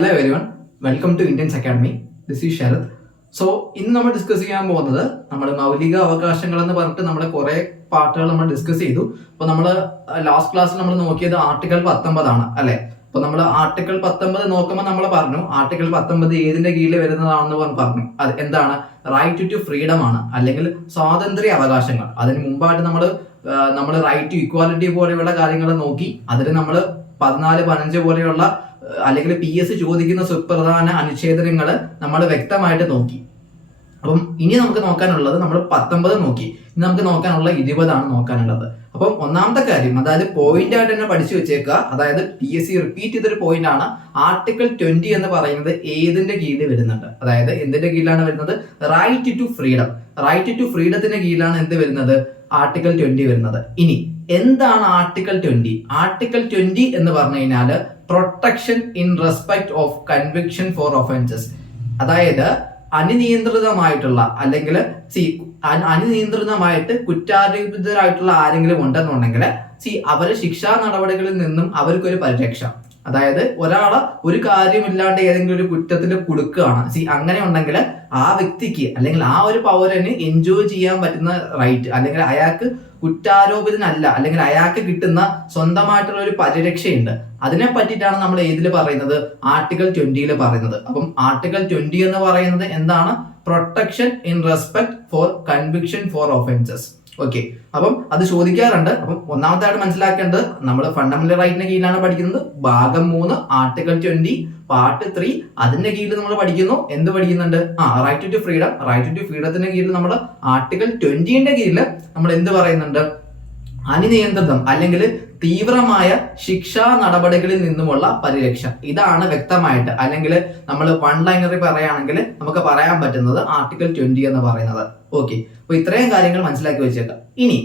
Hello everyone welcome to Indians academy this is Sarath so ഇന്ന് നമ്മൾ discuss ചെയ്യാൻ പോകുന്നത് നമ്മൾ മൗലിക അവകാശങ്ങൾ എന്ന് പറഞ്ഞിട്ട് നമ്മൾ കുറെ പാർട്ടുകൾ നമ്മൾ ഡിസ്കസ് ചെയ്തു. അപ്പോൾ നമ്മൾ ലാസ്റ്റ് ക്ലാസ്സിൽ നമ്മൾ നോക്കിയത് ആർട്ടിക്കിൾ പത്തൊമ്പതാണ് അല്ലെ? അപ്പോൾ നമ്മൾ ആർട്ടിക്കിൾ പത്തൊമ്പത് നോക്കുമ്പോൾ നമ്മൾ പറഞ്ഞു ആർട്ടിക്കിൾ പത്തൊമ്പത് ഏതിന്റെ കീഴിൽ വരുന്നതാണെന്ന് പറഞ്ഞു. അത് എന്താണ്? റൈറ്റ് ടു ഫ്രീഡം ആണ് അല്ലെങ്കിൽ സ്വാതന്ത്ര്യ അവകാശങ്ങൾ. അതിന് മുമ്പായിട്ട് നമ്മൾ നമ്മൾ റൈറ്റ് ടു ഇക്വാലിറ്റി പോലെയുള്ള കാര്യങ്ങൾ നോക്കി. അതിൽ നമ്മൾ പതിനാല് പതിനഞ്ച് പോലെയുള്ള അല്ലെങ്കിൽ പി എസ് ചോദിക്കുന്ന സുപ്രധാന അനുച്ഛേദനങ്ങൾ നമ്മൾ വ്യക്തമായിട്ട് നോക്കി. അപ്പം ഇനി നമുക്ക് നോക്കാനുള്ളത് നമ്മൾ പത്തൊമ്പത് നോക്കി. ഇനി നമുക്ക് നോക്കാനുള്ള ഇരുപതാണ് നോക്കാനുള്ളത്. അപ്പം ഒന്നാമത്തെ കാര്യം അതായത് പോയിന്റ് ആയിട്ട് തന്നെ പഠിച്ചു വെച്ചേക്കുക. അതായത് പി എസ് സി റിപ്പീറ്റ് ചെയ്തൊരു പോയിന്റ് ആണ്. ആർട്ടിക്കിൾ ട്വന്റി എന്ന് പറയുന്നത് ഏതിന്റെ കീഴിൽ വരുന്നുണ്ട്? അതായത് എന്തിന്റെ കീഴിലാണ് വരുന്നത്? Right to freedom right to ഫ്രീഡത്തിന്റെ കീഴിലാണ് എന്ത് വരുന്നത്? ആർട്ടിക്കിൾ ട്വന്റി വരുന്നത്. ഇനി എന്താണ് ആർട്ടിക്കിൾ ട്വന്റി ആർട്ടിക്കിൾ ട്വന്റി എന്ന് പറഞ്ഞു കഴിഞ്ഞാൽ protection in respect of conviction for offences അതായത് അനിയന്ത്രിതമായിട്ടുള്ള അല്ലെങ്കിൽ സി അനിയന്ത്രിതമായിട്ട് കുറ്റാരോപിതരായിട്ടുള്ള ആരെങ്കിലും ഉണ്ടെന്നുണ്ടെങ്കിൽ സി അവരെ ശിക്ഷാ നടപടികളിൽ നിന്നും അവർക്കൊരു പരിരക്ഷ. അതായത് ഒരാൾ ഒരു കാര്യമില്ലാണ്ട് ഏതെങ്കിലും ഒരു കുറ്റത്തിൽ കൊടുക്കുകയാണ്. സി അങ്ങനെ ഉണ്ടെങ്കിൽ ആ വ്യക്തിക്ക് അല്ലെങ്കിൽ ആ ഒരു പൗരന് എൻജോയ് ചെയ്യാൻ പറ്റുന്ന റൈറ്റ് അല്ലെങ്കിൽ അയാൾക്ക് കുറ്റാരോപിതനല്ല. അല്ലെങ്കിൽ അയാൾക്ക് കിട്ടുന്ന സ്വന്തമായിട്ടുള്ള ഒരു പരിരക്ഷയുണ്ട്. അതിനെ പറ്റിയിട്ടാണ് നമ്മൾ ഏതിൽ പറയുന്നത്? ആർട്ടിക്കിൾ ട്വന്റിയിൽ പറയുന്നത്. അപ്പം ആർട്ടിക്കിൾ ട്വന്റി എന്ന് പറയുന്നത് എന്താണ്? Protection in respect for conviction for offences okay അപ്പം അത് ചോദിക്കാറുണ്ട്. അപ്പം ഒന്നാമതായിട്ട് മനസ്സിലാക്കേണ്ടത് നമ്മൾ ഫണ്ടമെന്റൽ റൈറ്റിന്റെ കീഴിലാണ് പഠിക്കുന്നത്. ഭാഗം മൂന്ന് ആർട്ടിക്കൽ ട്വന്റി പാർട്ട് ത്രീ അതിന്റെ കീഴിൽ നമ്മൾ പഠിക്കുന്നു. എന്ത് പഠിക്കുന്നുണ്ട്? ആ right to freedom right to ഫ്രീഡത്തിന്റെ കീഴിൽ നമ്മൾ ആർട്ടിക്കൽ ട്വന്റിന്റെ കീഴിൽ നമ്മൾ എന്ത് പറയുന്നുണ്ട്? അനിയന്ത്രിതം അല്ലെങ്കിൽ തീവ്രമായ ശിക്ഷാ നടപടികളിൽ നിന്നുമുള്ള പരിരക്ഷ. ഇതാണ് വ്യക്തമായിട്ട് അല്ലെങ്കിൽ നമ്മൾ വൺ ലൈനറി പറയുകയാണെങ്കിൽ നമുക്ക് പറയാൻ പറ്റുന്നത് ആർട്ടിക്കിൾ ട്വന്റി എന്ന് പറയുന്നത്. ഓക്കെ അപ്പൊ ഇത്രയും കാര്യങ്ങൾ മനസ്സിലാക്കി വെച്ചേക്കാം. ഇനി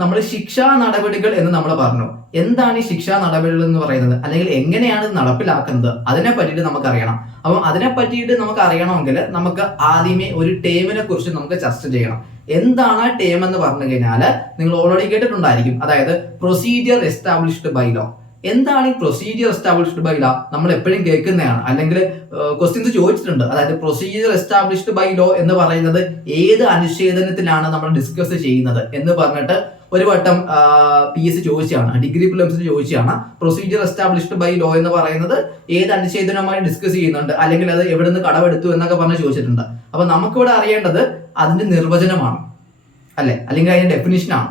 നമ്മൾ ശിക്ഷാ നടപടികൾ എന്ന് നമ്മൾ പറഞ്ഞു. എന്താണ് ഈ ശിക്ഷാ നടപടികൾ എന്ന് പറയുന്നത്? അല്ലെങ്കിൽ എങ്ങനെയാണ് നടപ്പിലാക്കുന്നത്? അതിനെ പറ്റിയിട്ട് നമുക്ക് അറിയണം. അപ്പം അതിനെ പറ്റിയിട്ട് നമുക്ക് അറിയണമെങ്കിൽ നമുക്ക് ആദ്യമേ ഒരു ടേമിനെ കുറിച്ച് നമുക്ക് ചർച്ച ചെയ്യണം. എന്താണ് ആ ടേം എന്ന് പറഞ്ഞു കഴിഞ്ഞാൽ നിങ്ങൾ ഓൾറെഡി കേട്ടിട്ടുണ്ടായിരിക്കും. അതായത് പ്രൊസീജിയർ എസ്റ്റാബ്ലിഷ്ഡ് ബൈ ലോ എന്താണ് ഈ പ്രൊസീജിയർ എസ്റ്റാബ്ലിഷ്ഡ് ബൈ ലോ നമ്മൾ എപ്പോഴും കേൾക്കുന്നതാണ്. അല്ലെങ്കിൽ ക്വസ്റ്റ്യൻസ് ചോദിച്ചിട്ടുണ്ട്. അതായത് പ്രൊസീജിയർ എസ്റ്റാബ്ലിഷ്ഡ് ബൈ ലോ എന്ന് പറയുന്നത് ഏത് അനുച്ഛേദനത്തിലാണ് നമ്മൾ ഡിസ്കസ് ചെയ്യുന്നത് എന്ന് പറഞ്ഞിട്ട് ഒരു വട്ടം പി എസ് ചോദിച്ചാണ് ഡിഗ്രി പ്ലംസിൽ ചോദിച്ചാണ് പ്രൊസീജിയർ എസ്റ്റാബ്ലിഷ്ഡ് ബൈ ലോ എന്ന് പറയുന്നത് ഏത് അനുച്ഛേദനവുമായി ഡിസ്കസ് ചെയ്യുന്നുണ്ട് അല്ലെങ്കിൽ അത് എവിടെ നിന്ന് കടമെടുത്തു എന്നൊക്കെ പറഞ്ഞ് ചോദിച്ചിട്ടുണ്ട്. അപ്പൊ നമുക്കിവിടെ അറിയേണ്ടത് അതിന്റെ നിർവചനമാണ്. അല്ലെ? അല്ലെങ്കിൽ അതിന്റെ ഡെഫിനിഷനാണ്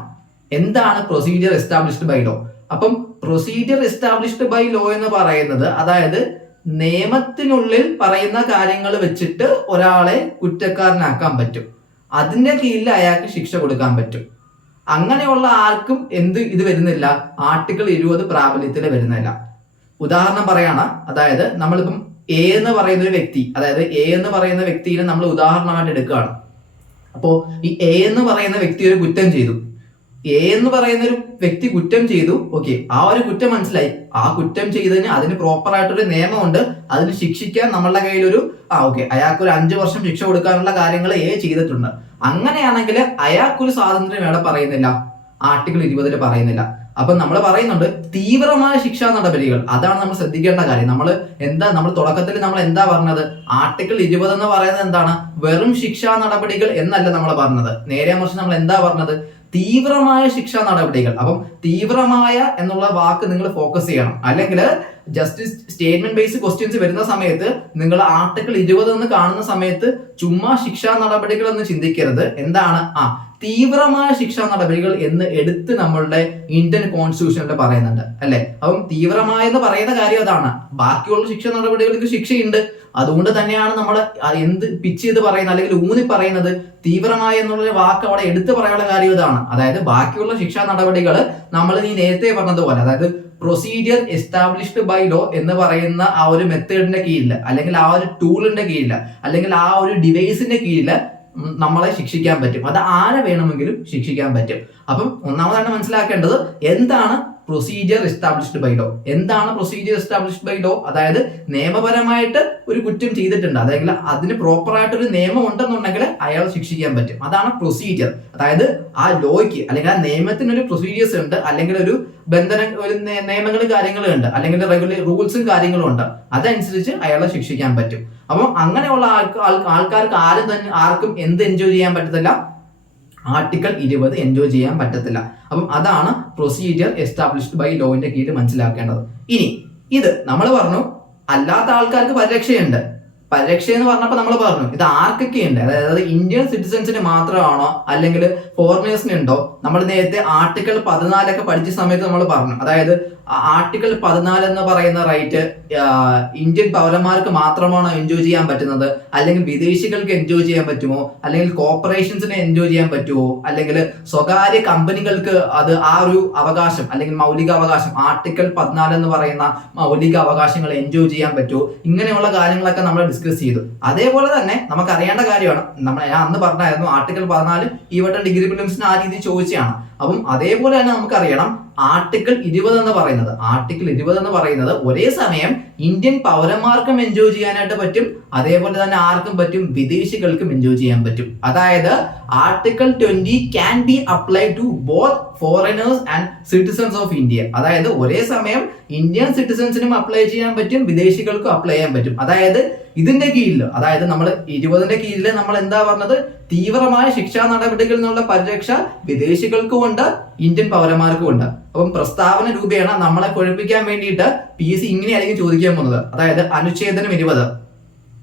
എന്താണ് പ്രൊസീജിയർ എസ്റ്റാബ്ലിഷ്ഡ് ബൈ ലോ അപ്പം പ്രൊസീജിയർ എസ്റ്റാബ്ലിഷ്ഡ് ബൈ ലോ എന്ന് പറയുന്നത് അതായത് നിയമത്തിനുള്ളിൽ പറയുന്ന കാര്യങ്ങൾ വെച്ചിട്ട് ഒരാളെ കുറ്റക്കാരനാക്കാൻ പറ്റും. അതിന്റെ കീഴിൽ അയാൾക്ക് ശിക്ഷ കൊടുക്കാൻ പറ്റും. അങ്ങനെയുള്ള ആർക്കും എന്ത് ഇത് വരുന്നില്ല. ആർട്ടിക്കിൾ ഇരുപത് പ്രാബല്യത്തിൽ വരുന്നില്ല. ഉദാഹരണം പറയാണ് അതായത് നമ്മളിപ്പം എ എന്ന് പറയുന്ന ഒരു വ്യക്തി അതായത് എ എന്ന് പറയുന്ന വ്യക്തിയെ നമ്മൾ ഉദാഹരണമായിട്ട് എടുക്കുകയാണ്. അപ്പോ ഈ എ എന്ന് പറയുന്ന വ്യക്തി ഒരു കുറ്റം ചെയ്തു. എ എന്ന് പറയുന്ന ഒരു വ്യക്തി കുറ്റം ചെയ്തു. ഓക്കെ ആ ഒരു കുറ്റം മനസ്സിലായി. ആ കുറ്റം ചെയ്തതിന് അതിന് പ്രോപ്പർ ആയിട്ടൊരു നിയമമുണ്ട്. അതിന് ശിക്ഷിക്കാൻ നമ്മളുടെ കയ്യിൽ ഒരു ആ ഓക്കെ അയാൾക്ക് ഒരു അഞ്ചു വർഷം ശിക്ഷ കൊടുക്കാനുള്ള കാര്യങ്ങൾ എ ചെയ്തിട്ടുണ്ട്. അങ്ങനെയാണെങ്കിൽ അയാൾക്കൊരു സ്വാതന്ത്ര്യം ഇവിടെ പറയുന്നില്ല. ആർട്ടിക്കിൾ ഇരുപതിൽ പറയുന്നില്ല. അപ്പൊ നമ്മൾ പറയുന്നുണ്ട് തീവ്രമായ ശിക്ഷാ നടപടികൾ. അതാണ് നമ്മൾ ശ്രദ്ധിക്കേണ്ട കാര്യം. നമ്മൾ എന്താ നമ്മൾ തുടക്കത്തിൽ നമ്മൾ എന്താ പറഞ്ഞത്? ആർട്ടിക്കിൾ ഇരുപത് എന്ന് പറയുന്നത് എന്താണ്? വെറും ശിക്ഷാ നടപടികൾ എന്നല്ല നമ്മൾ പറഞ്ഞത്. നേരെ മറിച്ച് നമ്മൾ എന്താ പറഞ്ഞത്? തീവ്രമായ ശിക്ഷാ നടപടികൾ. അപ്പം തീവ്രമായ എന്നുള്ള വാക്ക് നിങ്ങൾ ഫോക്കസ് ചെയ്യണം. അല്ലെങ്കിൽ ജസ്റ്റിസ് സ്റ്റേറ്റ്മെന്റ് ബേസ്ഡ് ക്വസ്റ്റ്യൻസ് വരുന്ന സമയത്ത് നിങ്ങൾ ആർട്ടിക്കിൾ ഇരുപത് എന്ന് കാണുന്ന സമയത്ത് ചുമ്മാ ശിക്ഷാ നടപടികൾ എന്ന് ചിന്തിക്കരുത്. എന്താണ്? ആ തീവ്രമായ ശിക്ഷാ നടപടികൾ എന്ന് എടുത്ത് നമ്മളുടെ ഇന്ത്യൻ കോൺസ്റ്റിറ്റ്യൂഷനിൽ പറയുന്നുണ്ട്. അല്ലെ? അപ്പം തീവ്രമായെന്ന് പറയുന്ന കാര്യം അതാണ്. ബാക്കിയുള്ള ശിക്ഷാ നടപടികൾക്ക് ശിക്ഷയുണ്ട്. അതുകൊണ്ട് തന്നെയാണ് നമ്മൾ എന്ത് പിച്ച് ചെയ്ത് പറയുന്നത് അല്ലെങ്കിൽ ഊന്നി പറയുന്നത് തീവ്രമായ എന്നുള്ള വാക്ക് അവിടെ എടുത്തു പറയാനുള്ള കാര്യം ഇതാണ്. അതായത് ബാക്കിയുള്ള ശിക്ഷാ നടപടികൾ നമ്മൾ നീ നേരത്തെ പറഞ്ഞതുപോലെ അതായത് പ്രൊസീജിയർ എസ്റ്റാബ്ലിഷ്ഡ് ബൈ ലോ എന്ന് പറയുന്ന ആ ഒരു മെത്തേഡിന്റെ കീഴിൽ അല്ലെങ്കിൽ ആ ഒരു ടൂളിന്റെ കീഴിൽ അല്ലെങ്കിൽ ആ ഒരു ഡിവൈസിന്റെ കീഴിൽ നമ്മളെ ശിക്ഷിക്കാൻ പറ്റും. അത് ആരെ വേണമെങ്കിലും ശിക്ഷിക്കാൻ പറ്റും. അപ്പം ഒന്നാമതാണ് മനസ്സിലാക്കേണ്ടത് എന്താണ് പ്രൊസീജിയർ എസ്റ്റാബ്ലിഷ്ഡ് ബൈ ലോ എന്താണ് പ്രൊസീജിയർ എസ്റ്റാബ്ലിഷ്ഡ് ബൈ ലോ അതായത് നിയമപരമായിട്ട് ഒരു കുറ്റം ചെയ്തിട്ടുണ്ട്. അതായത് അതിന് പ്രോപ്പറായിട്ട് ഒരു നിയമം ഉണ്ടെന്നുണ്ടെങ്കിൽ അയാൾ ശിക്ഷിക്കാൻ പറ്റും. അതാണ് പ്രൊസീജിയർ അതായത് ആ ലോയ്ക്ക് അല്ലെങ്കിൽ ആ നിയമത്തിന് ഒരു പ്രൊസീജിയേഴ്സ് ഉണ്ട്. അല്ലെങ്കിൽ ഒരു ബന്ധന ഒരു നിയമങ്ങളും കാര്യങ്ങളും ഉണ്ട്. അല്ലെങ്കിൽ റെഗുലർ റൂൾസും കാര്യങ്ങളും ഉണ്ട്. അതനുസരിച്ച് അയാളെ ശിക്ഷിക്കാൻ പറ്റും. അപ്പം അങ്ങനെയുള്ള ആൾക്ക് ആൾ- ആൾക്കാർക്ക് ആരും തന്നെ ആർക്കും എന്ത് എൻജോയ് ചെയ്യാൻ പറ്റത്തില്ല? ആർട്ടിക്കിൾ ഇരുപത് എൻജോയ് ചെയ്യാൻ പറ്റത്തില്ല. അപ്പം അതാണ് പ്രൊസീജിയർ എസ്റ്റാബ്ലിഷ്ഡ് ബൈ ലോവിന്റെ കീഴിൽ മനസ്സിലാക്കേണ്ടത്. ഇനി ഇത് നമ്മൾ പറഞ്ഞു അല്ലാത്ത ആൾക്കാർക്ക് പരിരക്ഷയുണ്ട്. പരിരക്ഷ എന്ന് പറഞ്ഞപ്പോൾ നമ്മൾ പറഞ്ഞു ഇത് ആർക്കൊക്കെ ഉണ്ട്? അതായത് ഇന്ത്യൻ സിറ്റിസൺസിന് മാത്രമാണോ അല്ലെങ്കിൽ ഫോറിനേഴ്സിന് ഉണ്ടോ? നമ്മൾ നേരത്തെ ആർട്ടിക്കിൾ പതിനാലൊക്കെ പഠിച്ച സമയത്ത് നമ്മൾ പറഞ്ഞു. അതായത് ആർട്ടിക്കിൾ പതിനാല് എന്ന് പറയുന്ന റൈറ്റ് ഇന്ത്യൻ പൗരന്മാർക്ക് മാത്രമാണോ എൻജോയ് ചെയ്യാൻ പറ്റുന്നത്? അല്ലെങ്കിൽ വിദേശികൾക്ക് എൻജോയ് ചെയ്യാൻ പറ്റുമോ? അല്ലെങ്കിൽ കോർപ്പറേഷൻസിന് എൻജോയ് ചെയ്യാൻ പറ്റുമോ? അല്ലെങ്കിൽ സ്വകാര്യ കമ്പനികൾക്ക് അത് ആ ഒരു അവകാശം അല്ലെങ്കിൽ മൗലിക അവകാശം ആർട്ടിക്കിൾ പതിനാല് എന്ന് പറയുന്ന മൗലിക അവകാശങ്ങൾ എൻജോയ് ചെയ്യാൻ പറ്റുമോ? ഇങ്ങനെയുള്ള കാര്യങ്ങളൊക്കെ നമ്മൾ ഡിസ്കസ് ചെയ്തു. അതേപോലെ തന്നെ നമുക്ക് അറിയേണ്ട കാര്യമാണ് നമ്മൾ ഞാൻ അന്ന് പറഞ്ഞായിരുന്നു ആർട്ടിക്കിൾ പതിനാല് ഈ വട്ടം ഡിഗ്രി ഫിലിംസിന് ആ രീതിയിൽ ചോദിച്ചാണ് അപ്പം അതേപോലെ തന്നെ നമുക്കറിയണം ആർട്ടിക്കിൾ ഇരുപത് എന്ന് പറയുന്നത്. ആർട്ടിക്കിൾ ഇരുപത് എന്ന് പറയുന്നത് ഒരേ സമയം ഇന്ത്യൻ പൗരന്മാർക്കും എൻജോയ് ചെയ്യാനായിട്ട് പറ്റും. അതേപോലെ തന്നെ ആർക്കും പറ്റും? വിദേശികൾക്കും എൻജോയ് ചെയ്യാൻ പറ്റും. അതായത് article twenty can be apply to both foreigners and citizens of India അതായത് ഒരേ സമയം ഇന്ത്യൻ സിറ്റിസൺസിനും അപ്ലൈ ചെയ്യാൻ പറ്റും വിദേശികൾക്കും അപ്ലൈ ചെയ്യാൻ പറ്റും. അതായത് ഇതിന്റെ കീഴിൽ അതായത് നമ്മൾ ഇരുപതിന്റെ കീഴിൽ നമ്മൾ എന്താ പറഞ്ഞത്? തീവ്രമായ ശിക്ഷാ നടപടികളിൽ നിന്നുള്ള പരിരക്ഷ വിദേശികൾക്കും ഉണ്ട് ഇന്ത്യൻ പൗരന്മാർക്കും ഉണ്ട്. അപ്പം പ്രസ്താവന രൂപേണ നമ്മളെ കുഴപ്പിക്കാൻ വേണ്ടിയിട്ട് പി സി ഇങ്ങനെയായിരിക്കും ചോദിക്കാൻ പോകുന്നത്. അതായത് അനുച്ഛേദനം ഇരുപത്.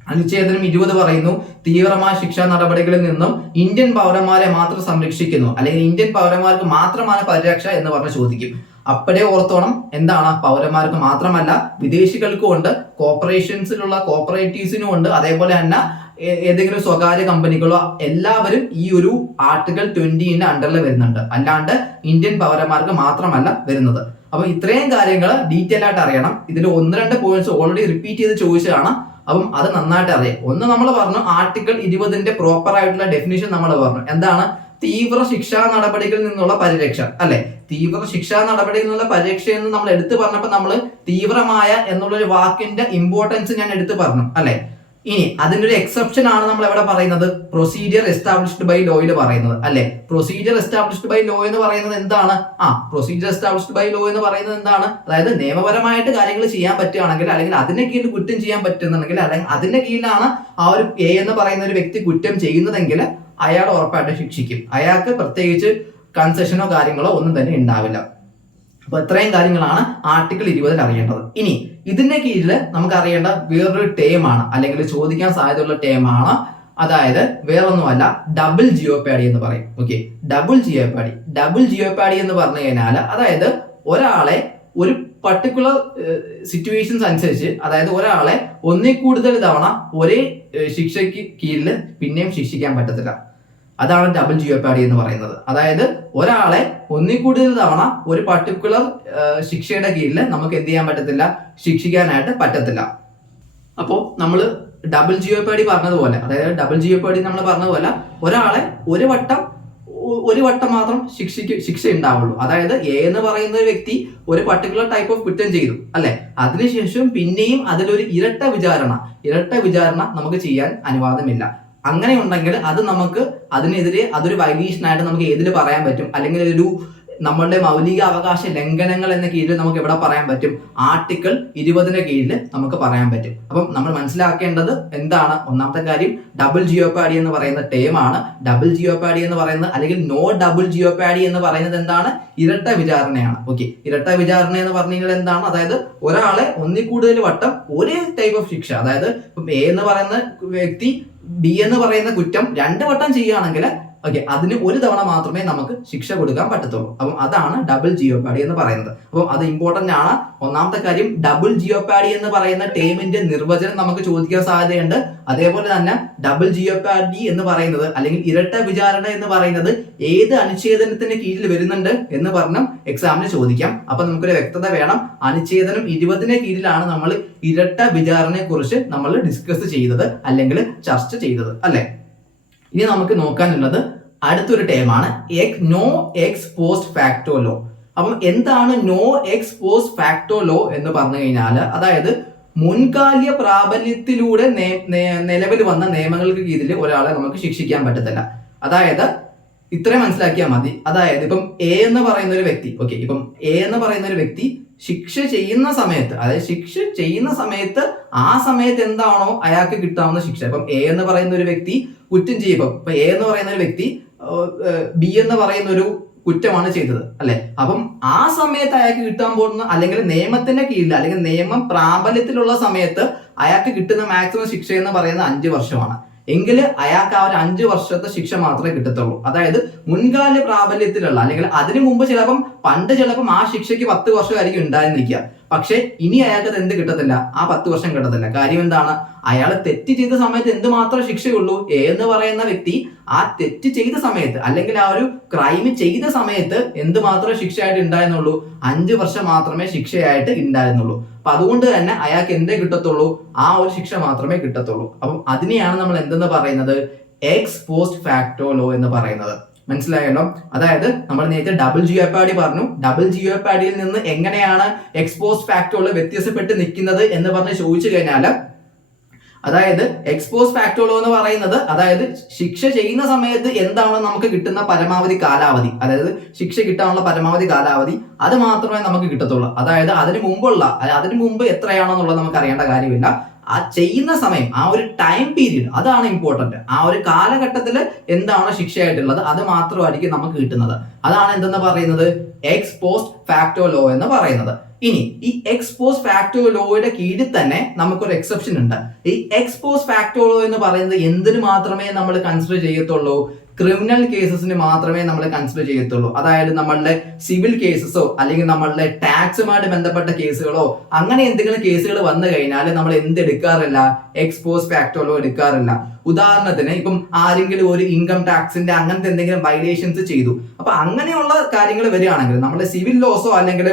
അനുച്ഛേദനം ഇരുപത് പറയുന്നു തീവ്രമായ ശിക്ഷാ നടപടികളിൽ നിന്നും ഇന്ത്യൻ പൗരന്മാരെ മാത്രം സംരക്ഷിക്കുന്നു. അല്ലെങ്കിൽ ഇന്ത്യൻ പൗരന്മാർക്ക് മാത്രമാണ് പരിരക്ഷ എന്ന് പറഞ്ഞ് ചോദിക്കും. അപ്പോഴേ ഓർത്തോണം എന്താണ്? പൗരന്മാർക്ക് മാത്രമല്ല വിദേശികൾക്കും ഉണ്ട് കോർപ്പറേഷൻസിലുള്ള കോപ്പറേറ്റീവ്സിനും ഉണ്ട്. അതേപോലെ തന്നെ ഏതെങ്കിലും സ്വകാര്യ കമ്പനികളോ എല്ലാവരും ഈ ഒരു ആർട്ടിക്കിൾ ട്വന്റിന്റെ അണ്ടറിൽ വരുന്നുണ്ട്. അല്ലാണ്ട് ഇന്ത്യൻ പൗരന്മാർക്ക് മാത്രമല്ല വരുന്നത്. അപ്പൊ ഇത്രയും കാര്യങ്ങൾ ഡീറ്റെയിൽ ആയിട്ട് അറിയണം. ഇതിൽ ഒന്ന് രണ്ട് പോയിന്റ്സ് ഓൾറെഡി റിപ്പീറ്റ് ചെയ്ത് ചോദിച്ചതാണ്. അപ്പം അത് നന്നായിട്ട് അറിയാം. ഒന്ന് നമ്മൾ പറഞ്ഞു ആർട്ടിക്കിൾ ഇരുപതിന്റെ പ്രോപ്പർ ആയിട്ടുള്ള ഡെഫിനിഷൻ നമ്മൾ പറഞ്ഞു. എന്താണ്? തീവ്ര ശിക്ഷാ നടപടികളിൽ നിന്നുള്ള പരിരക്ഷ. അല്ലെ? തീവ്ര ശിക്ഷാ നടപടിയിൽ നിന്നുള്ള പരിരക്ഷ എന്ന് നമ്മൾ എടുത്തു പറഞ്ഞപ്പോൾ നമ്മൾ തീവ്രമായ എന്നുള്ള ഒരു വാക്കിന്റെ ഇമ്പോർട്ടൻസ് ഞാൻ എടുത്തു പറഞ്ഞു. അല്ലെ? ഇനി അതിന്റെ ഒരു എക്സെപ്ഷൻ ആണ് നമ്മൾ എവിടെ പറയുന്നത്? പ്രൊസീജിയർ എസ്റ്റാബ്ലിഷ്ഡ് ബൈ ലോയിൽ പറയുന്നത്. അല്ലെ? പ്രൊസീജിയർ എസ്റ്റാബ്ലിഷ്ഡ് ബൈ ലോ എന്ന് പറയുന്നത് എന്താണ്? ആ പ്രൊസീജിയർ എസ്റ്റാബ്ലിഷ്ഡ് ബൈ ലോ എന്ന് പറയുന്നത് എന്താണ്? അതായത് നിയമപരമായിട്ട് കാര്യങ്ങൾ ചെയ്യാൻ പറ്റുകയാണെങ്കിൽ അല്ലെങ്കിൽ അതിന്റെ കീഴിൽ കുറ്റം ചെയ്യാൻ പറ്റുന്നുണ്ടെങ്കിൽ അല്ലെങ്കിൽ അതിന്റെ കീഴിലാണ് ആ ഒരു എ എന്ന് പറയുന്ന ഒരു വ്യക്തി കുറ്റം ചെയ്യുന്നതെങ്കിൽ അയാൾ ഉറപ്പായിട്ട് ശിക്ഷിക്കും. അയാൾക്ക് പ്രത്യേകിച്ച് കൺസെഷനോ കാര്യങ്ങളോ ഒന്നും തന്നെ ഉണ്ടാവില്ല. അപ്പൊ ഇത്രയും കാര്യങ്ങളാണ് ആർട്ടിക്കിൾ ഇരുപതിൽ അറിയേണ്ടത്. ഇനി ഇതിന്റെ കീഴിൽ നമുക്ക് അറിയേണ്ട വേറൊരു ടേമാണ് അല്ലെങ്കിൽ ചോദിക്കാൻ സാധ്യതയുള്ള ടേമാണ് അതായത് വേറൊന്നുമല്ല ഡബിൾ ജിയോ പാഡി എന്ന് പറയും. Okay double jeopardy double jeopardy എന്ന് പറഞ്ഞു കഴിഞ്ഞാൽ അതായത് ഒരാളെ ഒരു പർട്ടിക്കുലർ സിറ്റുവേഷൻസ് അനുസരിച്ച് അതായത് ഒരാളെ ഒന്നേ കൂടുതൽ തവണ ഒരേ ശിക്ഷയ്ക്ക് കീഴിൽ പിന്നെയും ശിക്ഷിക്കാൻ പറ്റത്തില്ല. അതാണ് ഡബിൾ ജിയോ പാഡി എന്ന് പറയുന്നത്. അതായത് ഒരാളെ ഒന്നിൽ കൂടുതൽ തവണ ഒരു പർട്ടിക്കുലർ ശിക്ഷയുടെ കീഴിൽ നമുക്ക് എന്ത് ചെയ്യാൻ പറ്റത്തില്ല? ശിക്ഷിക്കാനായിട്ട് പറ്റത്തില്ല. അപ്പോൾ നമ്മൾ ഡബിൾ ജിയോ പേടി പറഞ്ഞതുപോലെ അതായത് ഡബിൾ ജിയോ പേടി നമ്മൾ പറഞ്ഞതുപോലെ ഒരാളെ ഒരു വട്ടം ഒരു വട്ടം മാത്രം ശിക്ഷയ്ക്ക് ശിക്ഷ ഉണ്ടാവുള്ളൂ അതായത് എ എന്ന് പറയുന്ന വ്യക്തി ഒരു പർട്ടിക്കുലർ ടൈപ്പ് ഓഫ് കുറ്റം ചെയ്തു അല്ലെ? അതിനുശേഷം പിന്നെയും അതിലൊരു ഇരട്ട വിചാരണ ഇരട്ട വിചാരണ നമുക്ക് ചെയ്യാൻ അനുവാദമില്ല. അങ്ങനെ ഉണ്ടെങ്കിൽ അത് നമുക്ക് അതിനെതിരെ അതൊരു വൈലേഷൻ നമുക്ക് ഏതിൽ പറയാൻ പറ്റും? അല്ലെങ്കിൽ ഒരു നമ്മളുടെ മൗലിക അവകാശ ലംഘനങ്ങൾ എന്ന കീഴിൽ നമുക്ക് എവിടെ പറയാൻ പറ്റും? ആർട്ടിക്കിൾ ഇരുപതിന്റെ കീഴിൽ നമുക്ക് പറയാൻ പറ്റും. അപ്പം നമ്മൾ മനസ്സിലാക്കേണ്ടത് എന്താണ്? ഒന്നാമത്തെ കാര്യം ഡബിൾ ജിയോപാഡി എന്ന് പറയുന്ന ടേമാണ് ഡബിൾ ജിയോപാഡി എന്ന് പറയുന്നത് അല്ലെങ്കിൽ നോ ഡബിൾ ജിയോപാഡി എന്ന് പറയുന്നത് എന്താണ്? ഇരട്ട വിചാരണയാണ്. ഓക്കെ ഇരട്ട വിചാരണ എന്ന് പറഞ്ഞു കഴിഞ്ഞാൽ എന്താണ്? അതായത് ഒരാളെ ഒന്നിൽ കൂടുതൽ വട്ടം ഒരേ ടൈപ്പ് ഓഫ് ശിക്ഷ അതായത് എ എന്ന് പറയുന്ന വ്യക്തി ബി എന്ന് പറയുന്ന കുറ്റം രണ്ട് വട്ടം ചെയ്യുകയാണെങ്കിൽ ഓക്കെ അതിന് ഒരു തവണ മാത്രമേ നമുക്ക് ശിക്ഷ കൊടുക്കാൻ പറ്റത്തുള്ളൂ. അപ്പം അതാണ് ഡബിൾ ജിയോ പാഡി എന്ന് പറയുന്നത്. അപ്പം അത് ഇമ്പോർട്ടന്റ് ആണ്. ഒന്നാമത്തെ കാര്യം ഡബിൾ ജിയോ പാഡി എന്ന് പറയുന്ന ടേമിന്റെ നിർവചനം നമുക്ക് ചോദിക്കാൻ സാധ്യതയുണ്ട്. അതേപോലെ തന്നെ ഡബിൾ ജിയോ പാഡി എന്ന് പറയുന്നത് അല്ലെങ്കിൽ ഇരട്ട വിചാരണ എന്ന് പറയുന്നത് ഏത് അനുച്ഛേദനത്തിന് കീഴിൽ വരുന്നുണ്ട് എന്ന് പറഞ്ഞ് എക്സാമിന് ചോദിക്കാം. അപ്പൊ നമുക്കൊരു വ്യക്തത വേണം. അനുച്ഛേദനം ഇരുപതിന് കീഴിലാണ് നമ്മൾ ഇരട്ട വിചാരണയെ കുറിച്ച് നമ്മൾ ഡിസ്കസ് ചെയ്തത് അല്ലെങ്കിൽ ചർച്ച ചെയ്തത് അല്ലെ? ഇനി നമുക്ക് നോക്കാനുള്ളത് അടുത്തൊരു ടേമാണ് എക് no ex post facto law അപ്പം എന്താണ് no ex post facto law എന്ന് പറഞ്ഞു കഴിഞ്ഞാൽ അതായത് മുൻകാല്യ പ്രാബല്യത്തിലൂടെ നിലവിൽ വന്ന നിയമങ്ങൾക്ക് കീഴിൽ ഒരാളെ നമുക്ക് ശിക്ഷിക്കാൻ പറ്റത്തില്ല. അതായത് ഇത്രയും മനസ്സിലാക്കിയാൽ മതി. അതായത് ഇപ്പം എ എന്ന് പറയുന്ന ഒരു വ്യക്തി ഓക്കെ ഇപ്പം എ എന്ന് പറയുന്ന ഒരു വ്യക്തി ശിക്ഷ ചെയ്യുന്ന സമയത്ത് അതായത് ശിക്ഷ ചെയ്യുന്ന സമയത്ത് ആ സമയത്ത് എന്താണോ അയാൾക്ക് കിട്ടാവുന്ന ശിക്ഷ. ഇപ്പം എ എന്ന് പറയുന്ന ഒരു വ്യക്തി കുറ്റം ചെയ്യുമ്പോൾ ഇപ്പൊ എ എന്ന് പറയുന്ന ഒരു വ്യക്തി ബി എന്ന് പറയുന്ന ഒരു കുറ്റമാണ് ചെയ്തത് അല്ലെ? അപ്പം ആ സമയത്ത് അയാൾക്ക് കിട്ടാൻ പോകുന്ന അല്ലെങ്കിൽ നിയമത്തിന്റെ കീഴിൽ അല്ലെങ്കിൽ നിയമം പ്രാബല്യത്തിലുള്ള സമയത്ത് അയാൾക്ക് കിട്ടുന്ന മാക്സിമം ശിക്ഷ എന്ന് പറയുന്നത് അഞ്ച് വർഷമാണ്. എങ്കിൽ അയാൾക്ക് ആ ഒരു അഞ്ച് വർഷത്തെ ശിക്ഷ മാത്രമേ കിട്ടത്തുള്ളൂ. അതായത് മുൻകാല പ്രാബല്യത്തിലുള്ള അല്ലെങ്കിൽ അതിനു മുമ്പ് ചിലപ്പം പണ്ട് ചിലപ്പം ആ ശിക്ഷയ്ക്ക് പത്ത് വർഷമായിരിക്കും ഉണ്ടായിരുന്നിരിക്കുക. പക്ഷെ ഇനി അയാൾക്ക് എന്ത് കിട്ടത്തില്ല? ആ പത്ത് വർഷം കിട്ടത്തില്ല. കാര്യം എന്താണ്? അയാൾ തെറ്റ് ചെയ്ത സമയത്ത് എന്തുമാത്രം ശിക്ഷയുള്ളൂ എന്ന് പറയുന്ന വ്യക്തി ആ തെറ്റ് ചെയ്ത സമയത്ത് അല്ലെങ്കിൽ ആ ഒരു ക്രൈം ചെയ്ത സമയത്ത് എന്തുമാത്രം ശിക്ഷയായിട്ട് ഉണ്ടായിരുന്നുള്ളൂ? അഞ്ച് വർഷം മാത്രമേ ശിക്ഷയായിട്ട് ഉണ്ടായിരുന്നുള്ളൂ. അപ്പൊ അതുകൊണ്ട് തന്നെ അയാൾക്ക് എന്തേ കിട്ടത്തുള്ളൂ? ആ ഒരു ശിക്ഷ മാത്രമേ കിട്ടത്തുള്ളൂ. അപ്പം അതിനെയാണ് നമ്മൾ എന്തെന്ന് പറയുന്നത്? എക്സ് പോസ്റ്റ് ഫാക്ടോ ലോ എന്ന് പറയുന്നത്. മനസ്സിലായല്ലോ? അതായത് നമ്മൾ നേരത്തെ ഡബിൾ ജിയോപാഡി പറഞ്ഞു. ഡബിൾ ജിയോപാഡിയിൽ നിന്ന് എങ്ങനെയാണ് എക്സ്പോസ് ഫാക്ടോൾ വ്യത്യാസപ്പെട്ട് നിൽക്കുന്നത് എന്ന് പറഞ്ഞ് ചോദിച്ചു കഴിഞ്ഞാൽ അതായത് എക്സ്പോസ് ഫാക്ടോളോ എന്ന് പറയുന്നത് അതായത് ശിക്ഷ ചെയ്യുന്ന സമയത്ത് എന്താണ് നമുക്ക് കിട്ടുന്ന പരമാവധി കാലാവധി. അതായത് ശിക്ഷ കിട്ടാനുള്ള പരമാവധി കാലാവധി അത് മാത്രമേ നമുക്ക് കിട്ടത്തുള്ളൂ. അതായത് അതിന് മുമ്പുള്ള അതിന് മുമ്പ് എത്രയാണോ എന്നുള്ളത് നമുക്ക് അറിയേണ്ട കാര്യമില്ല. ആ ചെയ്യുന്ന സമയം ആ ഒരു ടൈം പീരീഡ് അതാണ് ഇമ്പോർട്ടന്റ് ആ ഒരു കാലഘട്ടത്തിൽ എന്താണോ ശിക്ഷയായിട്ടുള്ളത് അത് മാത്രമായിരിക്കും നമുക്ക് കിട്ടുന്നത്. അതാണ് എന്തെന്ന് പറയുന്നത്? എക്സ് പോസ്റ്റ് ഫാക്ടോ ലോ എന്ന് പറയുന്നത്. ഇനി ഈ എക്സ്പോസ് ഫാക്ടോ ലോയുടെ കീഴിൽ തന്നെ നമുക്കൊരു എക്സെപ്ഷൻ ഉണ്ട്. ഈ എക്സ്പോസ് ഫാക്ടോ ലോ എന്ന് പറയുന്നത് എന്തിനു മാത്രമേ നമ്മൾ കൺസിഡർ ചെയ്യത്തുള്ളൂ? ക്രിമിനൽ കേസസിന് മാത്രമേ നമ്മൾ കൺസിഡർ ചെയ്യത്തുള്ളൂ. അതായത് നമ്മളുടെ സിവിൽ കേസസോ അല്ലെങ്കിൽ നമ്മളുടെ ടാക്സുമായിട്ട് ബന്ധപ്പെട്ട കേസുകളോ അങ്ങനെ എന്തെങ്കിലും കേസുകൾ വന്നു കഴിഞ്ഞാൽ നമ്മൾ എന്ത് എടുക്കാറില്ല എക്സ്പോസ് ഫാക്ടോളോ എടുക്കാറില്ല. ഉദാഹരണത്തിന് ഇപ്പം ആരെങ്കിലും ഒരു ഇൻകം ടാക്സിന്റെ അങ്ങനത്തെ എന്തെങ്കിലും വൈലേഷൻസ് ചെയ്തു. അപ്പൊ അങ്ങനെയുള്ള കാര്യങ്ങൾ വരികയാണെങ്കിൽ നമ്മുടെ സിവിൽ ലോസോ അല്ലെങ്കിൽ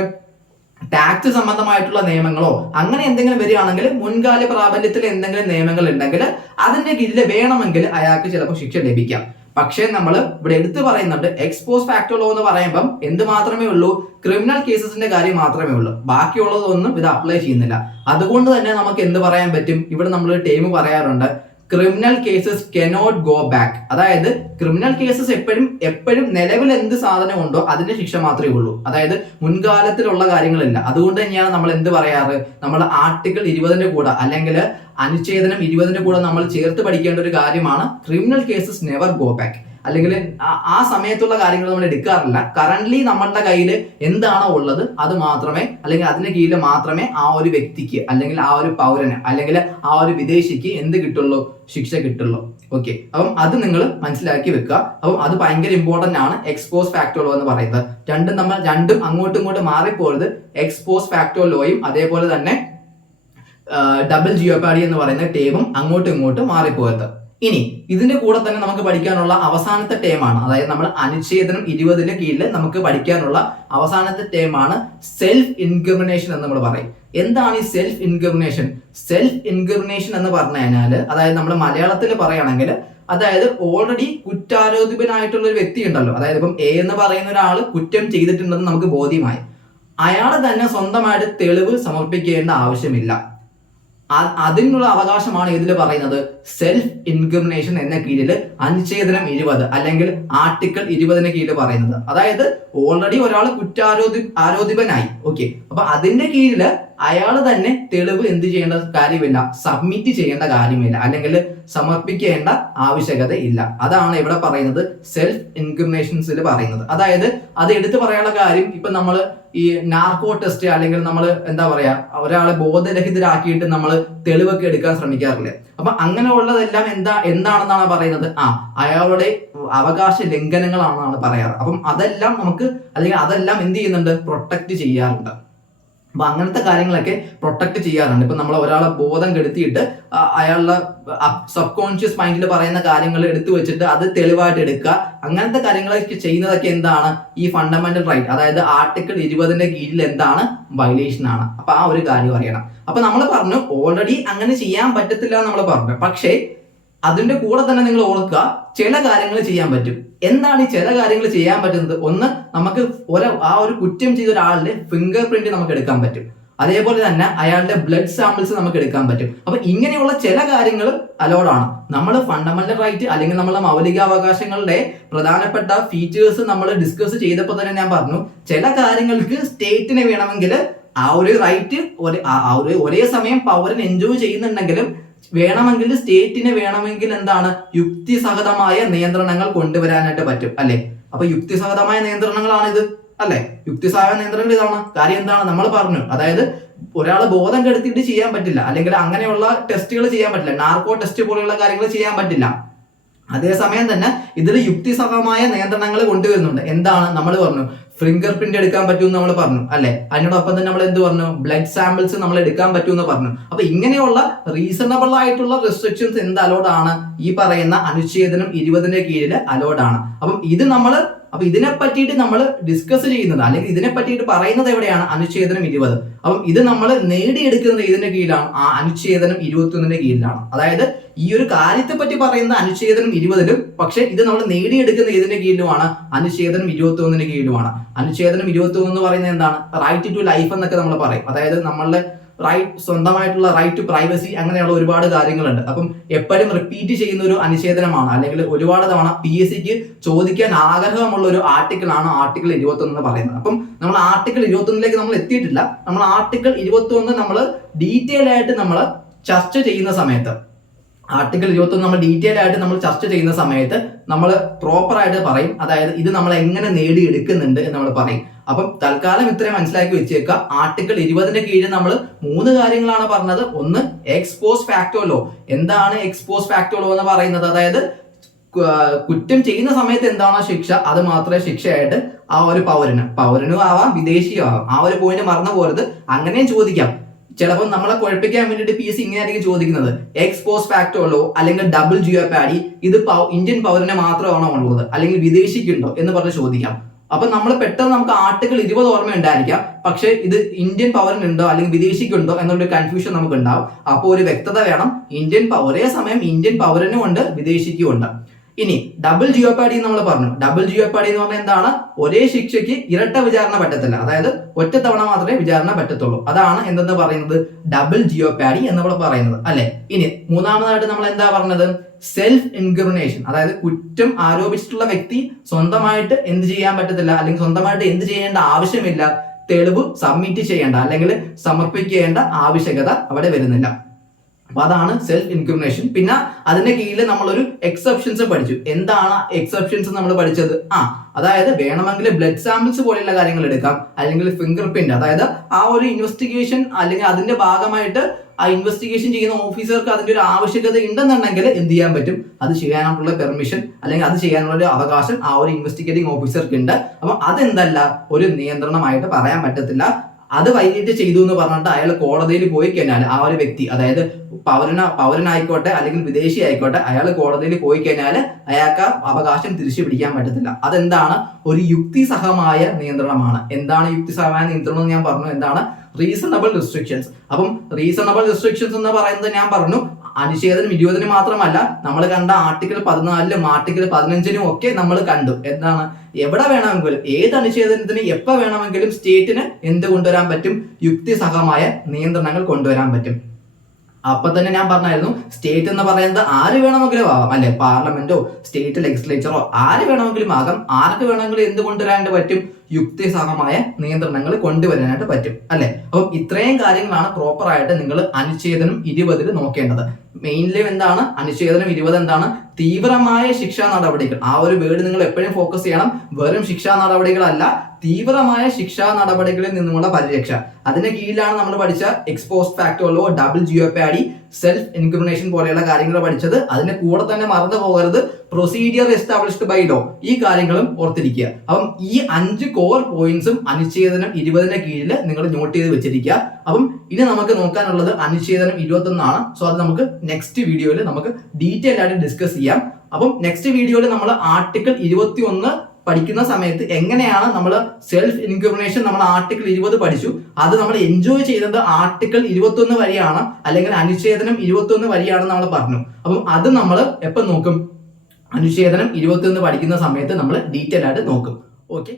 ടാക്സ് സംബന്ധമായിട്ടുള്ള നിയമങ്ങളോ അങ്ങനെ എന്തെങ്കിലും വരികയാണെങ്കിൽ മുൻകാല പ്രാബല്യത്തിൽ എന്തെങ്കിലും നിയമങ്ങൾ ഉണ്ടെങ്കിൽ അതിന്റെ കീഴിൽ വേണമെങ്കിൽ അയാൾക്ക് ചിലപ്പോൾ ശിക്ഷ ലഭിക്കാം. പക്ഷേ നമ്മൾ ഇവിടെ എടുത്തു പറയുന്നുണ്ട് എക്സ്പോസ് ഫാക്ടർ ലോ എന്ന് പറയുമ്പം എന്ത് മാത്രമേ ഉള്ളൂ ക്രിമിനൽ കേസസിന്റെ കാര്യം മാത്രമേ ഉള്ളൂ. ബാക്കിയുള്ളതൊന്നും ഇത് അപ്ലൈ ചെയ്യുന്നില്ല. അതുകൊണ്ട് തന്നെ നമുക്ക് എന്ത് പറയാൻ പറ്റും? ഇവിടെ നമ്മൾ ടൈം പറയാറുണ്ട്. Criminal cases cannot go back അതായത് ക്രിമിനൽ കേസസ് എപ്പോഴും എപ്പോഴും നിലവിൽ എന്ത് സാധനം ഉണ്ടോ അതിന്റെ ശിക്ഷ മാത്രമേ ഉള്ളൂ. അതായത് മുൻകാലത്തിലുള്ള കാര്യങ്ങളില്ല. അതുകൊണ്ട് തന്നെയാണ് നമ്മൾ എന്ത് പറയാറ്? നമ്മൾ ആർട്ടിക്കിൾ ഇരുപതിന്റെ കൂടെ അല്ലെങ്കിൽ അനുച്ഛേദനം ഇരുപതിന്റെ കൂടെ നമ്മൾ ചേർത്ത് പഠിക്കേണ്ട ഒരു കാര്യമാണ് criminal cases never go back അല്ലെങ്കിൽ ആ- സമയത്തുള്ള കാര്യങ്ങൾ നമ്മൾ എടുക്കാറില്ല. കറന്റ് നമ്മളുടെ കയ്യിൽ എന്താണോ ഉള്ളത് അത് മാത്രമേ അല്ലെങ്കിൽ അതിന് കീഴിൽ മാത്രമേ ആ ഒരു വ്യക്തിക്ക് അല്ലെങ്കിൽ ആ ഒരു പൗരന് അല്ലെങ്കിൽ ആ ഒരു വിദേശിക്ക് എന്ത് കിട്ടുള്ളൂ? ശിക്ഷ കിട്ടുള്ളൂ. ഓക്കെ അപ്പം അത് നിങ്ങൾ മനസ്സിലാക്കി വെക്കുക. അപ്പം അത് ഭയങ്കര ഇമ്പോർട്ടന്റ് ആണ് എക്സ്പോസ് ഫാക്ടോ ലോ എന്ന് പറയുന്നത്. രണ്ടും നമ്മൾ രണ്ടും അങ്ങോട്ടും ഇങ്ങോട്ടും മാറിപ്പോയത് എക്സ്പോസ് ഫാക്ടോ ലോയും അതേപോലെ തന്നെ ഡബിൾ ജിയോപാഡി എന്ന് പറയുന്ന ടേമും അങ്ങോട്ടും ഇങ്ങോട്ടും മാറിപ്പോയത്. ഇനി ഇതിന്റെ കൂടെ തന്നെ നമുക്ക് പഠിക്കാനുള്ള അവസാനത്തെ ടേമാണ് അതായത് നമ്മൾ അനുച്ഛേദനം ഇരുപതിന്റെ കീഴിൽ നമുക്ക് പഠിക്കാനുള്ള അവസാനത്തെ ടേമാണ് സെൽഫ് ഇൻക്രിമിനേഷൻ എന്ന് നമ്മൾ പറയും. എന്താണ് ഈ സെൽഫ് ഇൻക്രിമിനേഷൻ സെൽഫ് ഇൻക്രിമിനേഷൻ എന്ന് പറഞ്ഞു കഴിഞ്ഞാൽ അതായത് നമ്മൾ മലയാളത്തിൽ പറയുകയാണെങ്കിൽ അതായത് ഓൾറെഡി കുറ്റാരോപിതനായിട്ടുള്ള ഒരു വ്യക്തി ഉണ്ടല്ലോ. അതായത് ഇപ്പം എ എന്ന് പറയുന്ന ഒരാൾ കുറ്റം ചെയ്തിട്ടുണ്ടെന്ന് നമുക്ക് ബോധ്യമായി. അയാൾ തന്നെ സ്വന്തമായിട്ട് തെളിവ് സമർപ്പിക്കേണ്ട ആവശ്യമില്ല. അതിനുള്ള അവകാശമാണ് ഇതിൽ പറയുന്നത്. സെൽഫ് ഇൻക്രിമിനേഷൻ എന്ന കീഴിൽ അനുച്ഛേദനം ഇരുപത് അല്ലെങ്കിൽ ആർട്ടിക്കിൾ ഇരുപതിന് കീഴിൽ പറയുന്നത്. അതായത് ഓൾറെഡി ഒരാൾ കുറ്റാരോപി ആരോപിതനായി ഓക്കെ അപ്പൊ അതിന്റെ കീഴിൽ അയാൾ തന്നെ തെളിവ് എന്ത് ചെയ്യേണ്ട കാര്യമില്ല സബ്മിറ്റ് ചെയ്യേണ്ട കാര്യമില്ല. അല്ലെങ്കിൽ സമർപ്പിക്കേണ്ട ആവശ്യകത ഇല്ല. അതാണ് ഇവിടെ പറയുന്നത് സെൽഫ് ഇൻക്രിമിനേഷൻസിൽ പറയുന്നത്. അതായത് അത് എടുത്തു പറയാനുള്ള കാര്യം ഇപ്പൊ നമ്മൾ ഈ നാർക്കോ ടെസ്റ്റ് അല്ലെങ്കിൽ നമ്മൾ എന്താ പറയാ ഒരാളെ ബോധരഹിതരാക്കിയിട്ട് നമ്മൾ തെളിവൊക്കെ എടുക്കാൻ ശ്രമിക്കാറില്ലേ? അപ്പൊ അങ്ങനെയുള്ളതെല്ലാം എന്താ എന്താണെന്നാണ് പറയുന്നത്? ആ അയാളുടെ അവകാശ ലംഘനങ്ങളാണെന്നാണ് പറയാറ്. അപ്പം അതെല്ലാം നമുക്ക് അല്ലെങ്കിൽ അതെല്ലാം എന്ത് ചെയ്യുന്നുണ്ട്? പ്രൊട്ടക്ട് ചെയ്യാറുണ്ട്. അപ്പൊ അങ്ങനത്തെ കാര്യങ്ങളൊക്കെ പ്രൊട്ടക്ട് ചെയ്യാറുണ്ട്. ഇപ്പൊ നമ്മൾ ഒരാളെ ബോധം കെടുത്തിയിട്ട് അയാളുടെ സബ് കോൺഷ്യസ് മൈൻഡിൽ പറയുന്ന കാര്യങ്ങൾ എടുത്തു വെച്ചിട്ട് അത് തെളിവായിട്ട് എടുക്കുക. അങ്ങനത്തെ കാര്യങ്ങളൊക്കെ ചെയ്യുന്നതൊക്കെ എന്താണ്? ഈ ഫണ്ടമെന്റൽ റൈറ്റ് അതായത് ആർട്ടിക്കിൾ ഇരുപതിന്റെ കീഴിൽ എന്താണ്? വയലേഷൻ ആണ്. അപ്പൊ ആ ഒരു കാര്യം അറിയണം. അപ്പൊ നമ്മൾ പറഞ്ഞു ഓൾറെഡി അങ്ങനെ ചെയ്യാൻ പറ്റത്തില്ല നമ്മൾ പറഞ്ഞു. പക്ഷേ അതിന്റെ കൂടെ തന്നെ നിങ്ങൾ ഓർക്കുക ചില കാര്യങ്ങൾ ചെയ്യാൻ പറ്റും. എന്താണ് ഈ ചില കാര്യങ്ങൾ ചെയ്യാൻ പറ്റുന്നത്? ഒന്ന് നമുക്ക് ഒരു ആ ഒരു കുറ്റം ചെയ്ത ഒരാളുടെ ഫിംഗർ പ്രിന്റ് നമുക്ക് എടുക്കാൻ പറ്റും. അതേപോലെ തന്നെ അയാളുടെ ബ്ലഡ് സാമ്പിൾസ് നമുക്ക് എടുക്കാൻ പറ്റും. അപ്പൊ ഇങ്ങനെയുള്ള ചില കാര്യങ്ങൾ അലോഡാണ് നമ്മൾ ഫണ്ടമെന്റൽ റൈറ്റ് അല്ലെങ്കിൽ നമ്മളെ മൗലികാവകാശങ്ങളുടെ പ്രധാനപ്പെട്ട ഫീച്ചേഴ്സ് നമ്മൾ ഡിസ്കസ് ചെയ്തപ്പോൾ തന്നെ ഞാൻ പറഞ്ഞു ചില കാര്യങ്ങൾക്ക് സ്റ്റേറ്റിനെ വേണമെങ്കിൽ ആ ഒരു റൈറ്റ് ഒരു ഒരേ സമയം പൗരൻ എൻജോയ് ചെയ്യുന്നുണ്ടെങ്കിലും വേണമെങ്കിൽ സ്റ്റേറ്റിന് വേണമെങ്കിൽ എന്താണ് യുക്തിസഹതമായ നിയന്ത്രണങ്ങൾ കൊണ്ടുവരാനായിട്ട് പറ്റും അല്ലെ? അപ്പൊ യുക്തിസഹതമായ നിയന്ത്രണങ്ങളാണ് ഇത് അല്ലെ? യുക്തിസഹ നിയന്ത്രണങ്ങൾ ഇതാണ്. കാര്യം എന്താണ്? നമ്മൾ പറഞ്ഞു അതായത് ഒരാൾ ബോധം കെടുത്തിട്ട് ചെയ്യാൻ പറ്റില്ല അല്ലെങ്കിൽ അങ്ങനെയുള്ള ടെസ്റ്റുകൾ ചെയ്യാൻ പറ്റില്ല നാർക്കോ ടെസ്റ്റ് പോലെയുള്ള കാര്യങ്ങൾ ചെയ്യാൻ പറ്റില്ല. അതേസമയം തന്നെ ഇതിൽ യുക്തിസഹമായ നിയന്ത്രണങ്ങൾ കൊണ്ടുവരുന്നുണ്ട്. എന്താണ്? നമ്മൾ പറഞ്ഞു ഫിംഗർ പ്രിന്റ് എടുക്കാൻ പറ്റുമെന്ന് നമ്മൾ പറഞ്ഞു അല്ലെ? അതിനോടൊപ്പം തന്നെ നമ്മൾ എന്ത് പറഞ്ഞു? ബ്ലഡ് സാമ്പിൾസ് നമ്മൾ എടുക്കാൻ പറ്റുമെന്ന് പറഞ്ഞു. അപ്പൊ ഇങ്ങനെയുള്ള റീസണബിൾ ആയിട്ടുള്ള റെസ്ട്രിക്ഷൻസ് എന്ത് അലോഡ് ആണ്? ഈ പറയുന്ന അനുച്ഛേദനം ഇരുപതിന്റെ കീഴിൽ അലോഡ് ആണ്. അപ്പം ഇത് നമ്മൾ അപ്പൊ ഇതിനെ പറ്റിയിട്ട് നമ്മൾ ഡിസ്കസ് ചെയ്യുന്നത് അല്ലെങ്കിൽ ഇതിനെ പറ്റിയിട്ട് പറയുന്നത് എവിടെയാണ്? അനുച്ഛേദനം ഇരുപത്. അപ്പം ഇത് നമ്മൾ നേടിയെടുക്കുന്നത് ഇതിന്റെ കീഴിലാണ്? ആ അനുച്ഛേദനം ഇരുപത്തി ഒന്നിന്റെ കീഴിലാണ്. അതായത് ഈ ഒരു കാര്യത്തെ പറ്റി പറയുന്ന അനുച്ഛേദനം ഇരുപതിലും പക്ഷെ ഇത് നമ്മൾ നേടിയെടുക്കുന്ന ഇതിന്റെ കീഴിലുമാണ്? അനുച്ഛേദനം ഇരുപത്തി ഒന്നിന്റെ കീഴിലുമാണ്. അനുച്ഛേദനം ഇരുപത്തി ഒന്ന് പറയുന്നത് എന്താണ്? റൈറ്റ് ടു ലൈഫ് എന്നൊക്കെ നമ്മൾ പറയും. അതായത് നമ്മളുടെ റൈറ്റ് സ്വന്തമായിട്ടുള്ള റൈറ്റ് ടു പ്രൈവസി അങ്ങനെയുള്ള ഒരുപാട് കാര്യങ്ങളുണ്ട്. അപ്പം എപ്പോഴും റിപ്പീറ്റ് ചെയ്യുന്ന ഒരു അനുച്ഛേദനമാണ്. അല്ലെങ്കിൽ ഒരുപാട് തവണ പി എസ് സിക്ക് ചോദിക്കാൻ ആഗ്രഹമുള്ള ഒരു ആർട്ടിക്കിൾ ആണ് ആർട്ടിക്കിൾ ഇരുപത്തി എന്ന് പറയുന്നത്. അപ്പം നമ്മൾ ആർട്ടിക്കിൾ ഇരുപത്തി ഒന്നിലേക്ക് നമ്മൾ എത്തിയിട്ടില്ല. നമ്മൾ ആർട്ടിക്കിൾ ഇരുപത്തി ഒന്ന് നമ്മൾ ഡീറ്റെയിൽ ആയിട്ട് നമ്മൾ ചർച്ച ചെയ്യുന്ന സമയത്ത് ആർട്ടിക്കിൾ ഇരുപത്തൊന്ന് നമ്മൾ ഡീറ്റെയിൽ ആയിട്ട് നമ്മൾ ചർച്ച ചെയ്യുന്ന സമയത്ത് നമ്മൾ പ്രോപ്പർ ആയിട്ട് പറയും. അതായത് ഇത് നമ്മൾ എങ്ങനെ നേടിയെടുക്കുന്നുണ്ട് എന്ന് നമ്മൾ പറയും. അപ്പം തൽക്കാലം ഇത്രയും മനസ്സിലാക്കി വെച്ചേക്കുക. ആർട്ടിക്കിൾ ഇരുപതിന്റെ കീഴിൽ നമ്മൾ മൂന്ന് കാര്യങ്ങളാണ് പറഞ്ഞത്. ഒന്ന് എക്സ്പോസ് ഫാക്ടോ ലോ എന്താണ് എക്സ്പോസ് ഫാക്ടോ ലോ എന്ന് പറയുന്നത്? അതായത് കുറ്റം ചെയ്യുന്ന സമയത്ത് എന്താണോ ശിക്ഷ അത് മാത്രമേ ശിക്ഷയായിട്ട് ആ ഒരു പൗരന് പൗരനും ആവാം വിദേശിയും ആവാം. ആ ഒരു പോയിന്റ് മറന്നു പോരുത് അങ്ങനെയും ചോദിക്കാം. ചിലപ്പോൾ നമ്മളെ കുഴപ്പിക്കാൻ വേണ്ടിയിട്ട് പി എസ് ഇങ്ങനെയായിരിക്കും ചോദിക്കുന്നത്. എക്സ് പോസ്റ്റ് ഫാക്ടോളോ അല്ലെങ്കിൽ ഡബിൾ ജിയോ പാഡി ഇത് ഇന്ത്യൻ പൗരനെ മാത്രമാണോ ഉള്ളത്? അല്ലെങ്കിൽ വിദേശിക്കുണ്ടോ എന്ന് പറഞ്ഞ് ചോദിക്കാം. അപ്പൊ നമ്മൾ പെട്ടെന്ന് നമുക്ക് ആർട്ടിക്കിൾ ഇരുപത് ഓർമ്മ ഉണ്ടായിരിക്കാം പക്ഷെ ഇത് ഇന്ത്യൻ പൗരനുണ്ടോ അല്ലെങ്കിൽ വിദേശിക്കുണ്ടോ എന്നുള്ള കൺഫ്യൂഷൻ നമുക്ക് ഉണ്ടാവും അപ്പോൾ ഒരു വ്യക്തത വേണം. ഇന്ത്യൻ ഒരേ സമയം ഇന്ത്യൻ പൗരനും ഉണ്ട് വിദേശിക്കും ഉണ്ട്. ഇനി ഡബിൾ ജിയോപാഡി നമ്മൾ പറഞ്ഞു. ഡബിൾ ജിയോപാഡി എന്ന് പറഞ്ഞാൽ എന്താണ്? ഒരേ ശിക്ഷയ്ക്ക് ഇരട്ട വിചാരണ പറ്റത്തില്ല. അതായത് ഒറ്റ തവണ മാത്രമേ വിചാരണ പറ്റത്തുള്ളൂ. അതാണ് എന്തെന്ന് പറയുന്നത്? ഡബിൾ ജിയോപാഡി എന്ന് നമ്മൾ പറയുന്നത്. അല്ലെ? ഇനി മൂന്നാമതായിട്ട് നമ്മൾ എന്താ പറഞ്ഞത്? സെൽഫ് ഇൻക്രിമിനേഷൻ അതായത് കുറ്റം ആരോപിച്ചിട്ടുള്ള വ്യക്തി സ്വന്തമായിട്ട് എന്ത് ചെയ്യാൻ പറ്റത്തില്ല അല്ലെങ്കിൽ സ്വന്തമായിട്ട് എന്ത് ചെയ്യേണ്ട ആവശ്യമില്ല തെളിവ് സബ്മിറ്റ് ചെയ്യേണ്ട അല്ലെങ്കിൽ സമർപ്പിക്കേണ്ട ആവശ്യകത അവിടെ വരുന്നില്ല. അപ്പൊ അതാണ് സെൽഫ് ഇൻക്രിമിനേഷൻ പിന്നെ അതിന്റെ കീഴിൽ നമ്മളൊരു എക്സെപ്ഷൻസ് പഠിച്ചു. എന്താണ് എക്സെപ്ഷൻസ് നമ്മൾ പഠിച്ചത്? ആ അതായത് വേണമെങ്കിൽ ബ്ലഡ് സാമ്പിൾസ് പോലെയുള്ള കാര്യങ്ങൾ എടുക്കാം. അല്ലെങ്കിൽ ഫിംഗർ പ്രിന്റ് അതായത് ആ ഒരു ഇൻവെസ്റ്റിഗേഷൻ അല്ലെങ്കിൽ അതിന്റെ ഭാഗമായിട്ട് ആ ഇൻവെസ്റ്റിഗേഷൻ ചെയ്യുന്ന ഓഫീസർക്ക് അതിന്റെ ഒരു ആവശ്യകത ഉണ്ടെന്നുണ്ടെങ്കിൽ എന്ത് ചെയ്യാൻ പറ്റും? അത് ചെയ്യാനുള്ള പെർമിഷൻ അല്ലെങ്കിൽ അത് ചെയ്യാനുള്ള ഒരു അവകാശം ആ ഒരു ഇൻവെസ്റ്റിഗേറ്റിംഗ് ഓഫീസർക്ക് ഉണ്ട്. അപ്പൊ അതെന്തല്ല? ഒരു നിയന്ത്രണമായിട്ട് പറയാൻ പറ്റത്തില്ല. അത് വൈകിട്ട് ചെയ്തു എന്ന് പറഞ്ഞിട്ട് അയാൾ കോടതിയിൽ പോയി കഴിഞ്ഞാൽ ആ ഒരു വ്യക്തി അതായത് പൗരന പൗരനായിക്കോട്ടെ അല്ലെങ്കിൽ വിദേശി ആയിക്കോട്ടെ അയാൾ കോടതിയിൽ പോയി കഴിഞ്ഞാൽ അയാൾക്ക് അവകാശം തിരിച്ചു പിടിക്കാൻ പറ്റത്തില്ല. അതെന്താണ്? ഒരു യുക്തിസഹമായ നിയന്ത്രണമാണ്. എന്താണ് യുക്തിസഹമായ നിയന്ത്രണം എന്ന് ഞാൻ പറഞ്ഞു? എന്താണ്? റീസണബിൾ റെസ്ട്രിക്ഷൻസ് അപ്പം റീസണബിൾ റെസ്ട്രിക്ഷൻസ് എന്ന് പറയുന്നത് ഞാൻ പറഞ്ഞു അനുച്ഛേദനം ഇരുപതിന് മാത്രമല്ല നമ്മൾ കണ്ട ആർട്ടിക്കിൾ പതിനാലിലും ആർട്ടിക്കിൾ പതിനഞ്ചിനും ഒക്കെ നമ്മൾ കണ്ടു. എന്താണ്? എവിടെ വേണമെങ്കിലും ഏത് അനുച്ഛേദനത്തിന് എപ്പോൾ വേണമെങ്കിലും സ്റ്റേറ്റിന് എന്ത് കൊണ്ടുവരാൻ പറ്റും? യുക്തിസഹമായ നിയന്ത്രണങ്ങൾ കൊണ്ടുവരാൻ പറ്റും. അപ്പൊ തന്നെ ഞാൻ പറഞ്ഞായിരുന്നു സ്റ്റേറ്റ് എന്ന് പറയുന്നത് ആര് വേണമെങ്കിലും ആവാം. അല്ലെ പാർലമെന്റോ സ്റ്റേറ്റ് ലെജിസ്ലേച്ചറോ ആര് വേണമെങ്കിലും ആകാം. ആർക്ക് വേണമെങ്കിലും എന്ത് കൊണ്ടുവരാനായിട്ട് പറ്റും? യുക്തിസഹമായ നിയന്ത്രണങ്ങൾ കൊണ്ടുവരാനായിട്ട് പറ്റും. അല്ലെ അപ്പം ഇത്രയും കാര്യങ്ങളാണ് പ്രോപ്പർ ആയിട്ട് നിങ്ങൾ അനുച്ഛേദനം ഇരുപതിൽ നോക്കേണ്ടത്. മെയിൻലി എന്താണ്? അനുച്ഛേദനം ഇരുപത് എന്താണ്? തീവ്രമായ ശിക്ഷാ നടപടികൾ. ആ ഒരു വേർഡ് നിങ്ങൾ എപ്പോഴും ഫോക്കസ് ചെയ്യണം. വെറും ശിക്ഷാ നടപടികളല്ല തീവ്രമായ ശിക്ഷാ നടപടികളിൽ നിന്നുമുള്ള പരിരക്ഷ. അതിന്റെ കീഴിലാണ് നമ്മൾ പഠിച്ച ex post facto law double jeopardy self incrimination പോലെയുള്ള കാര്യങ്ങൾ പഠിച്ചത്. അതിന്റെ കൂടെ തന്നെ മറന്നു പോകരുത്. പ്രൊസീജിയർ എസ്റ്റാബ്ലിഷ്ഡ് ബൈ ലോ ഈ കാര്യങ്ങളും ഓർത്തിരിക്കുക. അപ്പം ഈ അഞ്ച് കോർ പോയിന്റ്സും അനുച്ഛേദനം ഇരുപതിന്റെ കീഴിൽ നിങ്ങൾ നോട്ട് ചെയ്ത് വെച്ചിരിക്കുക. അപ്പം ഇനി നമുക്ക് നോക്കാനുള്ളത് അനുച്ഛേദനം ഇരുപത്തി ഒന്നാണ് സോ അത് നമുക്ക് നെക്സ്റ്റ് വീഡിയോയിൽ നമുക്ക് ഡീറ്റെയിൽ ആയിട്ട് ഡിസ്കസ് ചെയ്യാം. അപ്പം നെക്സ്റ്റ് വീഡിയോയിൽ നമ്മൾ ആർട്ടിക്കിൾ ഇരുപത്തി ഒന്ന് പഠിക്കുന്ന സമയത്ത് എങ്ങനെയാണ് നമ്മൾ സെൽഫ് ഇൻക്രിമിനേഷൻ നമ്മൾ ആർട്ടിക്കിൾ ഇരുപത് പഠിച്ചു? അത് നമ്മൾ എൻജോയ് ചെയ്തത് ആർട്ടിക്കിൾ ഇരുപത്തൊന്ന് വരെയാണ് അല്ലെങ്കിൽ അനുച്ഛേദനം ഇരുപത്തൊന്ന് വരെയാണ് നമ്മൾ പറഞ്ഞു. അപ്പം അത് നമ്മൾ എപ്പം നോക്കും? അനുച്ഛേദനം ഇരുപത്തൊന്ന് പഠിക്കുന്ന സമയത്ത് നമ്മൾ ഡീറ്റെയിൽ ആയിട്ട് നോക്കും. ഓക്കെ